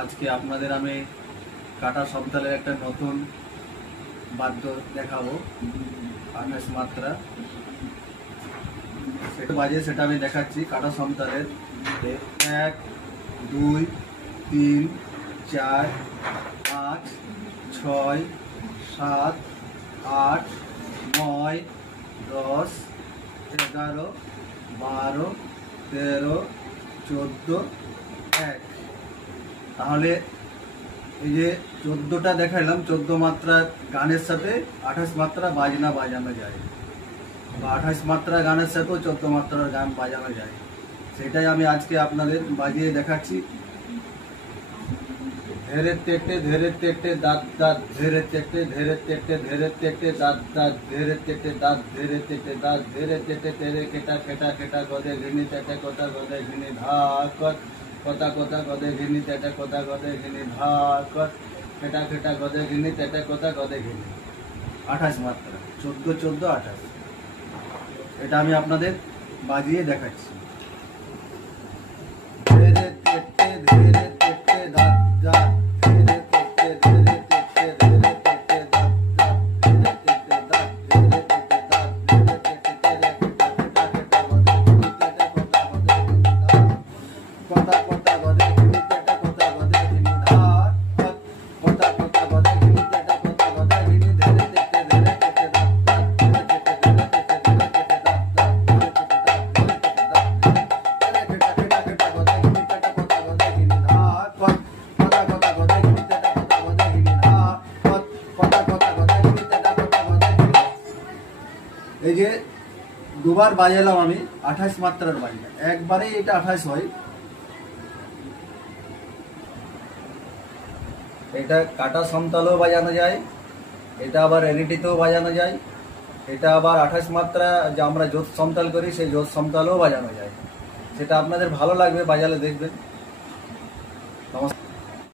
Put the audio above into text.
আজকে আপনাদের আমি কাটা সমতালের একটা নতুন বাদ্য দেখাবো। 28 মাত্রা সেটা বাজে, সেটা আমি দেখাচ্ছি। কাটা সমতালের 1 2 3 4 5 6 7 8 9 10 11 12 13 14 1। তাহলে এই যে 14টা দেখাইলাম, 14 মাত্রা গানের সাথে 28 মাত্রা বাজনা বাজানো যায়, বা 28 মাত্রা গানের সাথেও 14 মাত্রার গান বাজানো যায়। সেটাই আমি আজকে আপনাদের বাজিয়ে দেখাচ্ছি। ধেরে তেটে ধেরে তেটে দাঁত দাঁত ধেরে তেটে ধেরে তেটে ধেরে তেটে দাঁত দাঁত ধেরে তেটে দাঁত ধেরে তেটে দাঁত ধেরে তেটে তেরে কেটা কেটা কেটা গদে ঘিনি তেটে কোটা গদে ঘিনি ধাকত কোটা কোটা গদে ঘিনি তেটে কোটা গদে ঘিনি ধাকত কেটা কেটা গদে ঘিনি তেটে কোটা গদে ঘিনি। 28 মাত্রা, 14 14 28। এটা আমি আপনাদের বাজিয়ে দেখাচ্ছি। ধেরে তেটে ধেরে তেটে দাঁত দাঁত ধেরে তেটে ধেরে তেটে ধেরে তেটে দাঁত দাঁত ধেরে তেটে দাঁত ধেরে তেটে দাঁত ধেরে তেটে তেরে কেটা কেটা গদে ঘিনি তেটে কোটা গদে ঘিনি ধাক কোটা কোটা গদে ঘিনি তেটে কোটা গদে ঘিনি ধাক কোটা কোটা গদে ঘিনি তেটে কোটা গদে ঘিনি ধেরে তেটে দাঁত দাঁত ধেরে তেটে ধেরে তেটে ধেরে তেটে দাঁত দাঁত ধেরে তেটে দাঁত ধেরে তেটে দাঁত তেরে কেটা কেটা কেটা গদে ঘিনি তেটে কোটা গদে ঘিনি ধাক কোটা কোটা গদে ঘিনি তেটে কোটা গদে ঘিনি ধাক কোটা কোটা গদে ঘিনি তেটে কোটা গদে ঘিনি। এই যে দুবার বাজালাম আমি 28 মাত্রার বাজনা, একবারেই এটা 28 হয়। এটা কাটা সমতালেও বাজানো যায়, এটা আবার এনিটিতেও বাজানো যায়, এটা আবার 28 মাত্রা যে আমরা জোৎ সমতাল করি সেই জোৎ সমতালেও বাজানো যায়। সেটা আপনাদের ভালো লাগবে, বাজালে দেখবেন। নমস্কার।